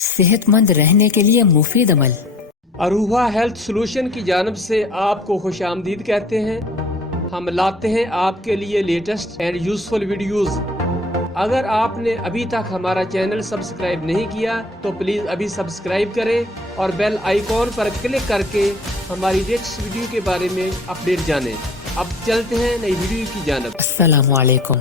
صحت مند رہنے کے لیے مفید عمل۔ اروہا ہیلتھ سولوشن کی جانب سے آپ کو خوش آمدید کہتے ہیں۔ ہم لاتے ہیں آپ کے لیے لیٹسٹ اینڈ یوزفل ویڈیوز۔ اگر آپ نے ابھی تک ہمارا چینل سبسکرائب نہیں کیا تو پلیز ابھی سبسکرائب کریں اور بیل آئیکن پر کلک کر کے ہماری نیکسٹ ویڈیو کے بارے میں اپڈیٹ جانیں۔ اب چلتے ہیں نئی ویڈیو کی جانب۔ السلام علیکم۔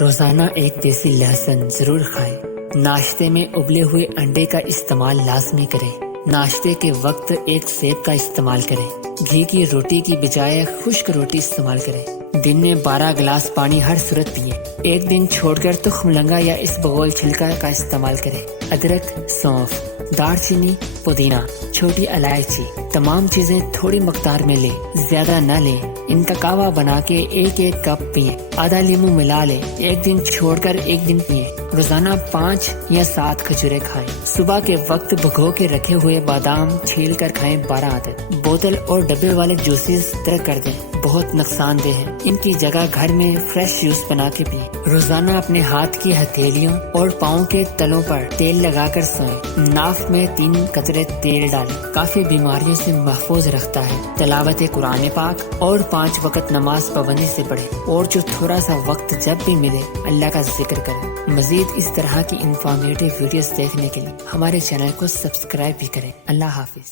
روزانہ ایک دیسی لہسن ضرور کھائیں۔ ناشتے میں ابلے ہوئے انڈے کا استعمال لازمی کریں۔ ناشتے کے وقت ایک سیب کا استعمال کریں۔ گھی کی روٹی کی بجائے خشک روٹی استعمال کریں۔ دن میں 12 گلاس پانی ہر صورت پئیں۔ ایک دن چھوڑ کر تخم لنگا یا اس بغول چھلکا کا استعمال کریں۔ ادرک، سونف، دار چینی، پودینہ، چھوٹی الائچی، تمام چیزیں تھوڑی مقدار میں لیں، زیادہ نہ لیں۔ ان کا کہوہ بنا کے ایک کپ پئیں۔ آدھا لیمو ملا لیں۔ ایک دن چھوڑ کر ایک دن پئیں۔ روزانہ 5 یا 7 کھجوریں کھائیں۔ صبح کے وقت بھگو کے رکھے ہوئے بادام چھیل کر کھائیں 12 عدد۔ بوتل اور ڈبے والے جوسز ترک کر دیں، بہت نقصان دہ ہیں۔ ان کی جگہ گھر میں فریش جوس بنا کے پئیں۔ روزانہ اپنے ہاتھ کی ہتھیلیوں اور پاؤں کے تلوں پر تیل لگا کر سوئیں۔ ناف میں 3 قطرے تیل ڈالیں۔ کافی بیماریوں سے محفوظ رکھتا ہے۔ تلاوت قرآن پاک اور 5 وقت نماز پابندی سے پڑھیں، اور جو تھوڑا سا وقت جب بھی ملے اللہ کا ذکر کریں۔ مزید اس طرح کی انفارمیٹیو ویڈیوز دیکھنے کے لیے ہمارے چینل کو سبسکرائب بھی کریں۔ اللہ حافظ۔